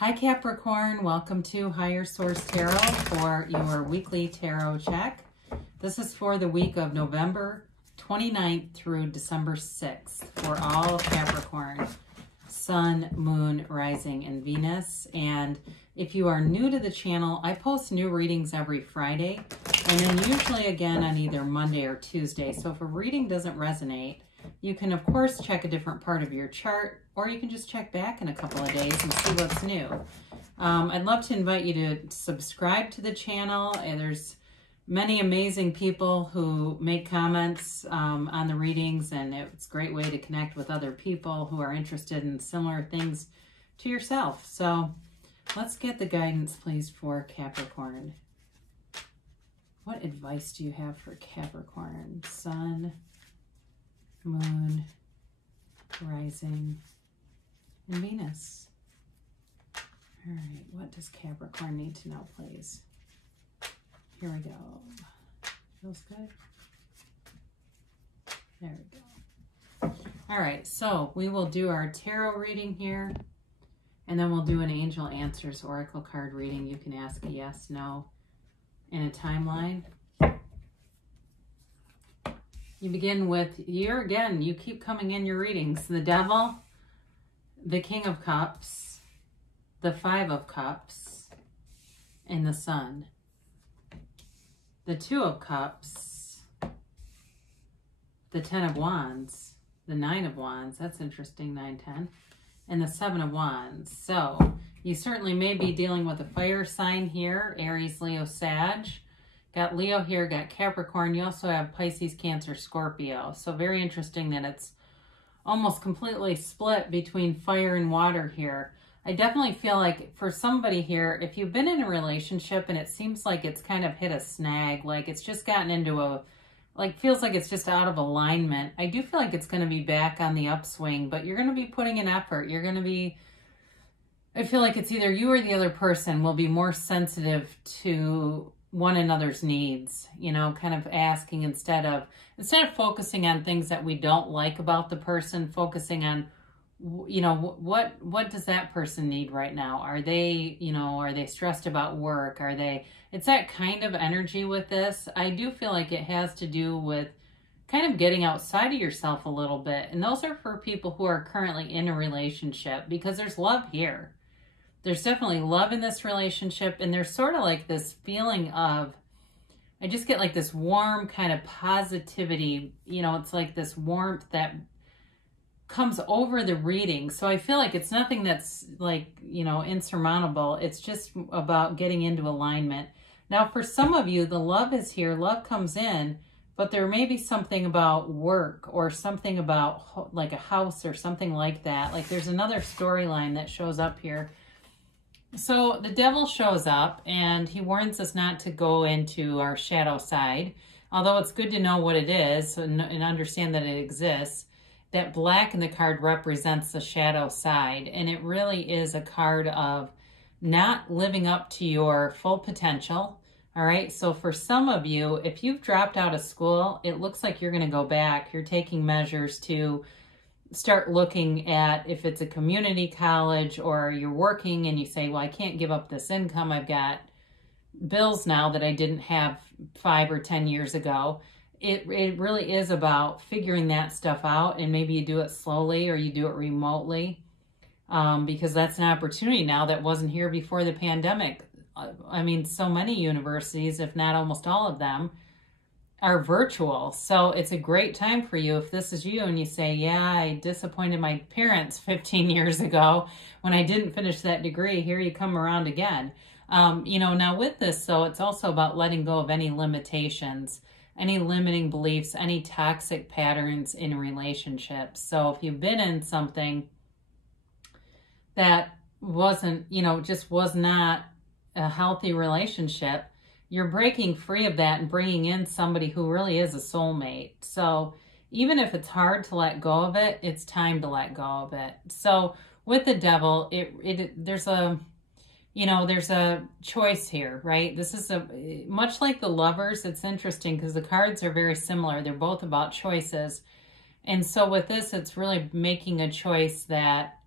Hi Capricorn, welcome to Higher Source Tarot for your weekly tarot check. This is for the week of November 29th through December 6th for all of Capricorn, Sun, Moon, Rising, and Venus. And if you are new to the channel, I post new readings every Friday and then usually again on either Monday or Tuesday. So if a reading doesn't resonate, you can of course check a different part of your chart, or you can just check back in a couple of days and see what's new. I'd love to invite you to subscribe to the channel. And there's many amazing people who make comments on the readings, and it's a great way to connect with other people who are interested in similar things to yourself. So let's get the guidance, please, for Capricorn. What advice do you have for Capricorn? Sun, Moon, Rising, and Venus. All right, what does Capricorn need to know, please? Here we go. Feels good. There we go. All right, so we will do our tarot reading here, and then we'll do an Angel Answers Oracle card reading. You can ask a yes, no, in a timeline. You begin with, here again, you keep coming in your readings. The Devil, the King of Cups, the Five of Cups, and the Sun. The Two of Cups, the Ten of Wands, the Nine of Wands, that's interesting, 9, 10, and the Seven of Wands. So you certainly may be dealing with a fire sign here, Aries, Leo, Sag. Got Leo here, got Capricorn. You also have Pisces, Cancer, Scorpio. So very interesting that it's almost completely split between fire and water here. I definitely feel like for somebody here, if you've been in a relationship and it seems like it's kind of hit a snag, like it's just gotten into a, like feels like it's just out of alignment, I do feel like it's going to be back on the upswing, but you're going to be putting in effort. You're going to be, I feel like it's either you or the other person will be more sensitive to one another's needs, you know, kind of asking instead of focusing on things that we don't like about the person, focusing on, you know, what does that person need right now? Are they, you know, are they stressed about work? Are they, it's that kind of energy with this. I do feel like it has to do with kind of getting outside of yourself a little bit. And those are for people who are currently in a relationship, because there's love here. There's definitely love in this relationship, and there's sort of like this feeling of, I just get like this warm kind of positivity, you know, it's like this warmth that comes over the reading. So I feel like it's nothing that's like, you know, insurmountable. It's just about getting into alignment. Now, for some of you, the love is here, love comes in, but there may be something about work or something about like a house or something like that. Like there's another storyline that shows up here. So the Devil shows up and he warns us not to go into our shadow side, although it's good to know what it is and understand that it exists. That black in the card represents the shadow side, and it really is a card of not living up to your full potential. All right, so for some of you, if you've dropped out of school, it looks like you're going to go back. You're taking measures to start looking at if it's a community college, or you're working and you say, well, I can't give up this income. I've got bills now that I didn't have 5 or 10 years ago. It really is about figuring that stuff out, and maybe you do it slowly or you do it remotely, because that's an opportunity now that wasn't here before the pandemic. I mean, so many universities, if not almost all of them, are virtual. So it's a great time for you if this is you and you say, yeah, I disappointed my parents 15 years ago when I didn't finish that degree. Here you come around again. You know, now with this, though, it's also about letting go of any limitations, any limiting beliefs, any toxic patterns in relationships. So if you've been in something that wasn't, you know, just was not a healthy relationship, you're breaking free of that and bringing in somebody who really is a soulmate. So even if it's hard to let go of it, it's time to let go of it. So with the Devil, there's a, you know, there's a choice here, right? This is much like the Lovers. It's interesting because the cards are very similar. They're both about choices. And so with this, it's really making a choice that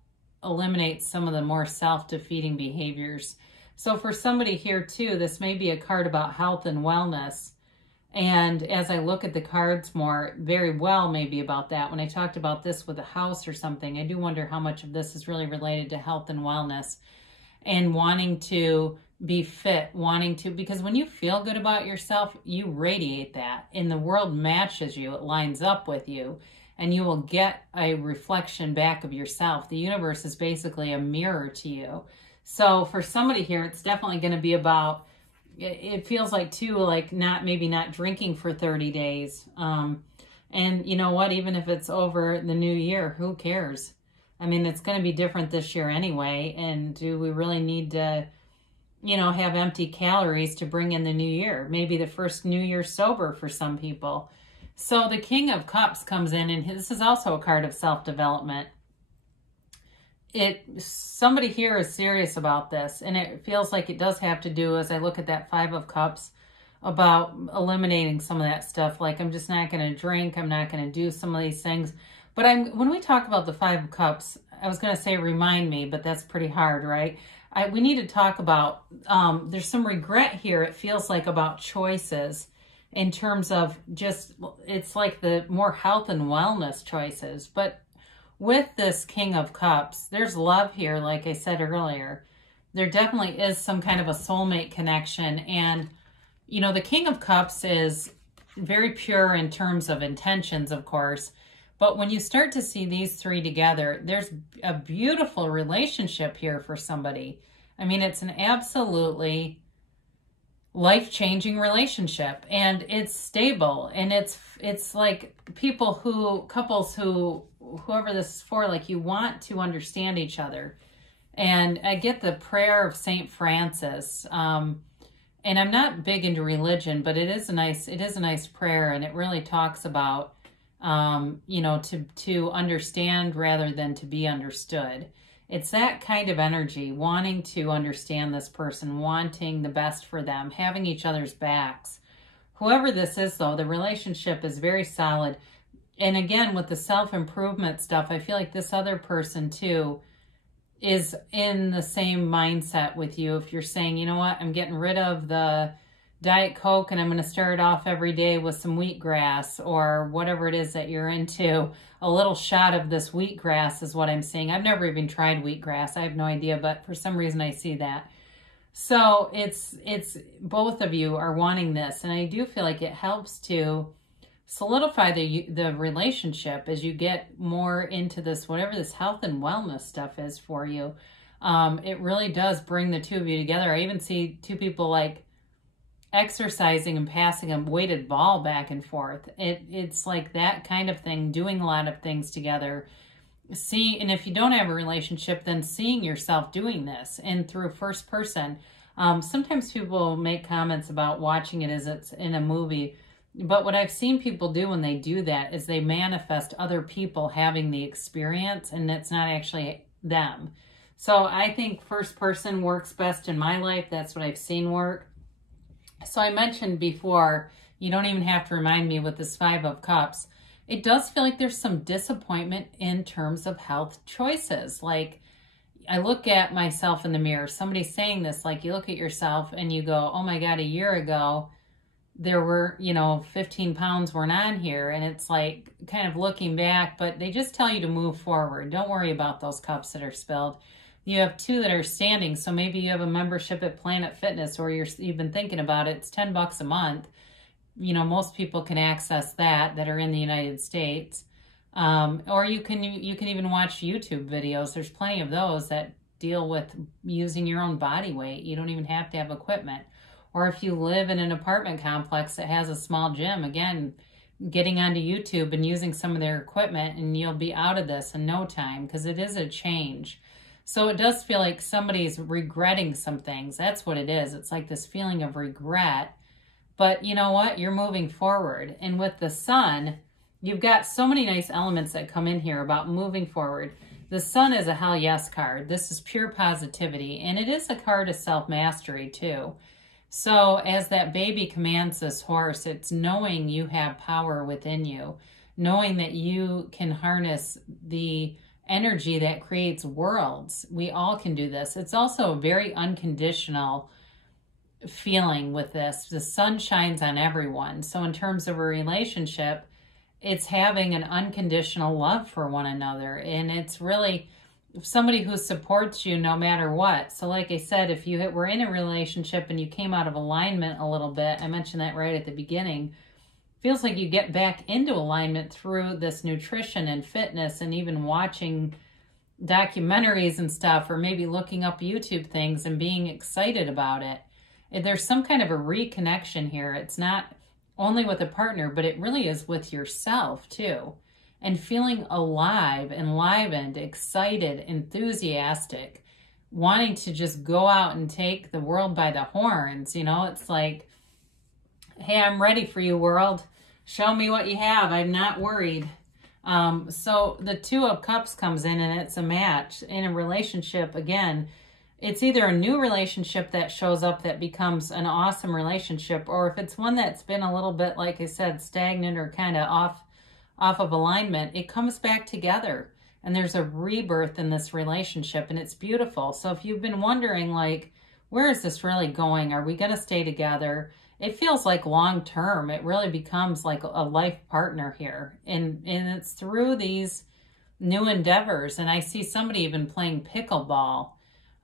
eliminate some of the more self-defeating behaviors. So for somebody here too, this may be a card about health and wellness. And as I look at the cards more, very well maybe about that. When I talked about this with a house or something, I do wonder how much of this is really related to health and wellness and wanting to be fit, because when you feel good about yourself, you radiate that and the world matches you, it lines up with you, and you will get a reflection back of yourself. The universe is basically a mirror to you. So for somebody here, it's definitely going to be about, it feels like too, like maybe not drinking for 30 days. And you know what, even if it's over the new year, who cares? I mean, it's going to be different this year anyway. And do we really need to, have empty calories to bring in the new year? Maybe the first New Year sober for some people. So the King of Cups comes in, and this is also a card of self-development. Somebody here is serious about this, and it feels like it does have to do, as I look at that Five of Cups, about eliminating some of that stuff. Like, I'm just not going to drink. I'm not going to do some of these things. But when we talk about the Five of Cups, I was going to say remind me, but that's pretty hard, right? We need to talk about, there's some regret here, it feels like, about choices in terms of just, it's like the more health and wellness choices. But with this King of Cups, there's love here, like I said earlier. There definitely is some kind of a soulmate connection. And, the King of Cups is very pure in terms of intentions, of course. But when you start to see these three together, there's a beautiful relationship here for somebody. I mean, it's an absolutely life-changing relationship, and it's stable, and it's like couples who, whoever this is for, like, you want to understand each other. And I get the prayer of Saint Francis, and I'm not big into religion, but it is a nice prayer, and it really talks about to understand rather than to be understood. It's that kind of energy, wanting to understand this person, wanting the best for them, having each other's backs. Whoever this is, though, the relationship is very solid. And again, with the self-improvement stuff, I feel like this other person, too, is in the same mindset with you. If you're saying, you know what, I'm getting rid of the Diet Coke and I'm going to start off every day with some wheatgrass or whatever it is that you're into. A little shot of this wheatgrass is what I'm seeing. I've never even tried wheatgrass. I have no idea, but for some reason I see that. So it's both of you are wanting this, and I do feel like it helps to solidify the relationship as you get more into this, whatever this health and wellness stuff is for you. It really does bring the two of you together. I even see two people like exercising and passing a weighted ball back and forth. It's like that kind of thing, doing a lot of things together. And if you don't have a relationship, then seeing yourself doing this, and through first person. Sometimes people make comments about watching it as it's in a movie, but what I've seen people do when they do that is they manifest other people having the experience, and it's not actually them. So I think first person works best in my life. That's what I've seen work. So I mentioned before, you don't even have to remind me with this Five of Cups. It does feel like there's some disappointment in terms of health choices. Like, I look at myself in the mirror. Somebody's saying this, like, you look at yourself and you go, oh my God, a year ago, there were, 15 pounds weren't on here. And it's like kind of looking back, but they just tell you to move forward. Don't worry about those cups that are spilled. You have two that are standing, so maybe you have a membership at Planet Fitness, or you've been thinking about it. It's $10 a month. Most people can access that are in the United States. Or you can even watch YouTube videos. There's plenty of those that deal with using your own body weight. You don't even have to have equipment. Or if you live in an apartment complex that has a small gym, again, getting onto YouTube and using some of their equipment, and you'll be out of this in no time, because it is a change. So it does feel like somebody's regretting some things. That's what it is. It's like this feeling of regret. But you know what? You're moving forward. And with the Sun, you've got so many nice elements that come in here about moving forward. The Sun is a hell yes card. This is pure positivity. And it is a card of self-mastery too. So as that baby commands this horse, it's knowing you have power within you. Knowing that you can harness the energy that creates worlds. We all can do this. It's also a very unconditional feeling with this. The sun shines on everyone. So in terms of a relationship, it's having an unconditional love for one another. And it's really somebody who supports you no matter what. So like I said, if you were in a relationship and you came out of alignment a little bit, I mentioned that right at the beginning, feels like you get back into alignment through this nutrition and fitness and even watching documentaries and stuff, or maybe looking up YouTube things and being excited about it. There's some kind of a reconnection here. It's not only with a partner, but it really is with yourself too. And feeling alive, enlivened, excited, enthusiastic, wanting to just go out and take the world by the horns. You know, it's like, hey, I'm ready for you, world. Show me what you have. I'm not worried. So the Two of Cups comes in, and it's a match in a relationship. Again, it's either a new relationship that shows up that becomes an awesome relationship, or if it's one that's been a little bit, like I said, stagnant or kind of off of alignment, it comes back together. And there's a rebirth in this relationship, and it's beautiful. So if you've been wondering, like, where is this really going? Are we going to stay together? It feels like long term. It really becomes like a life partner here. And it's through these new endeavors. And I see somebody even playing pickleball.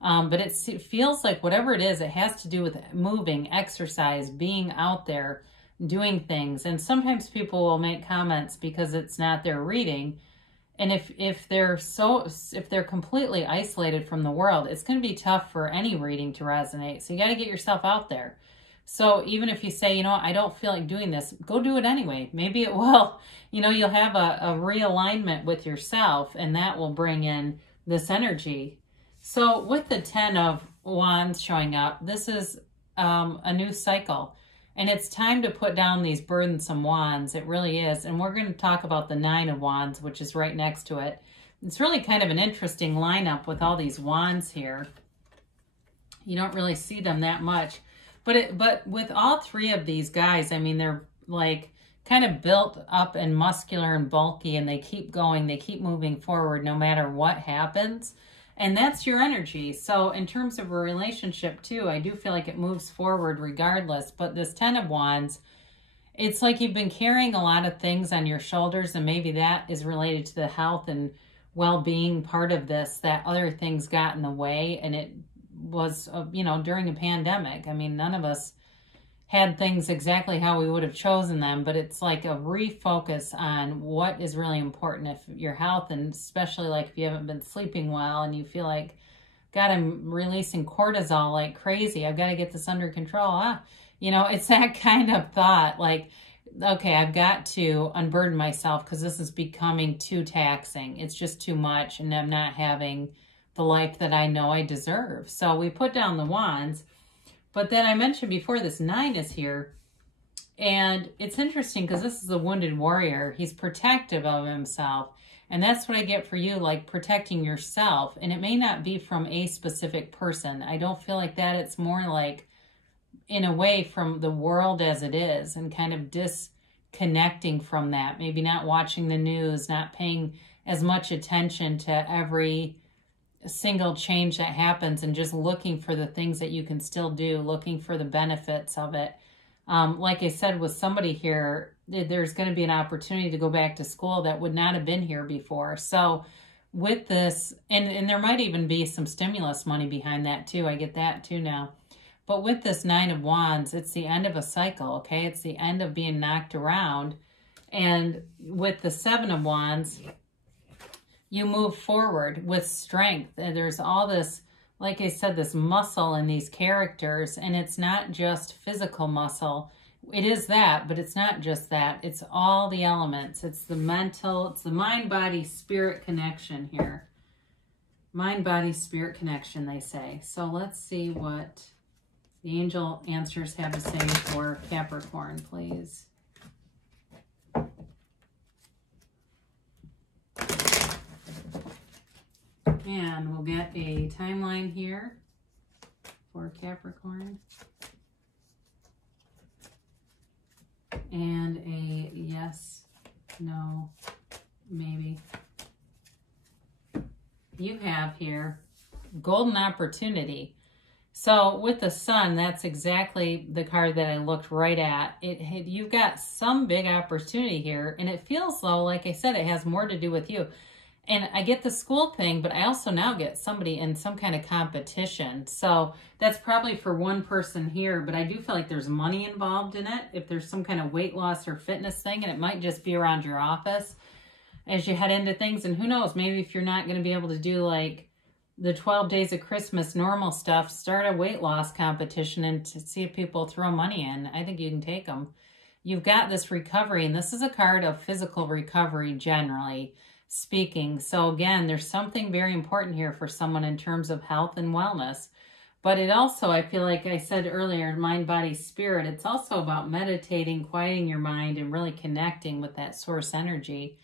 But it feels like whatever it is, it has to do with moving, exercise, being out there, doing things. And sometimes people will make comments because it's not their reading. And if they're completely isolated from the world, it's going to be tough for any reading to resonate. So you got to get yourself out there. So even if you say, you know, I don't feel like doing this, go do it anyway. Maybe it will, you know, you'll have a realignment with yourself, and that will bring in this energy. So with the 10 of Wands showing up, this is a new cycle. And it's time to put down these burdensome wands. It really is. And we're going to talk about the 9 of Wands, which is right next to it. It's really kind of an interesting lineup with all these wands here. You don't really see them that much. But with all three of these guys, I mean, they're like kind of built up and muscular and bulky, and they keep going. They keep moving forward no matter what happens. And that's your energy. So in terms of a relationship too, I do feel like it moves forward regardless. But this 10 of Wands, it's like you've been carrying a lot of things on your shoulders, and maybe that is related to the health and well-being part of this, that other things got in the way. And it was, you know, during a pandemic. I mean, none of us had things exactly how we would have chosen them, but it's like a refocus on what is really important if your health, and especially like if you haven't been sleeping well and you feel like, God, I'm releasing cortisol like crazy. I've got to get this under control. You know, it's that kind of thought, like, okay, I've got to unburden myself because this is becoming too taxing. It's just too much, and I'm not having the life that I know I deserve. So we put down the wands. But then I mentioned before, this 9 is here. And it's interesting because this is a wounded warrior. He's protective of himself. And that's what I get for you, like protecting yourself. And it may not be from a specific person. I don't feel like that. It's more like in a way from the world as it is, and kind of disconnecting from that. Maybe not watching the news, not paying as much attention to every single change that happens, and just looking for the things that you can still do, looking for the benefits of it. Like I said, with somebody here, there's going to be an opportunity to go back to school that would not have been here before. So with this, and there might even be some stimulus money behind that too. I get that too now. But with this 9 of Wands, it's the end of a cycle, okay? It's the end of being knocked around. And with the 7 of Wands, you move forward with strength. And there's all this, like I said, this muscle in these characters. And it's not just physical muscle. It is that, but it's not just that. It's all the elements. It's the mental, it's the mind, body, spirit connection here. Mind, body, spirit connection, they say. So let's see what the angel answers have to say for Capricorn, please. And we'll get a timeline here for Capricorn. And a yes, no, maybe. you have here golden opportunity. So with the sun, that's exactly the card that I looked right at. You've got some big opportunity here, and it feels though, like I said, it has more to do with you. And I get the school thing, but I also now get somebody in some kind of competition. So that's probably for one person here, but I do feel like there's money involved in it. If there's some kind of weight loss or fitness thing, and it might just be around your office as you head into things. And who knows, maybe if you're not going to be able to do like the 12 days of Christmas normal stuff, start a weight loss competition and to see if people throw money in. I think you can take them. You've got this recovery, and this is a card of physical recovery generally speaking. So again, there's something very important here for someone in terms of health and wellness. But it also, I feel like I said earlier, mind, body, spirit, it's also about meditating, quieting your mind, and really connecting with that source energy.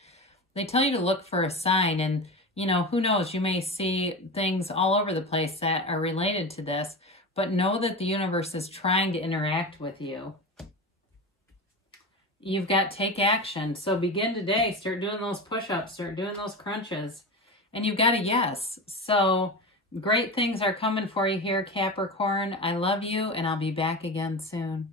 They tell you to look for a sign, and you know, who knows, you may see things all over the place that are related to this, but know that the universe is trying to interact with you. You've got take action. So begin today. Start doing those push-ups. Start doing those crunches. And you've got a yes. So great things are coming for you here, Capricorn. I love you, and I'll be back again soon.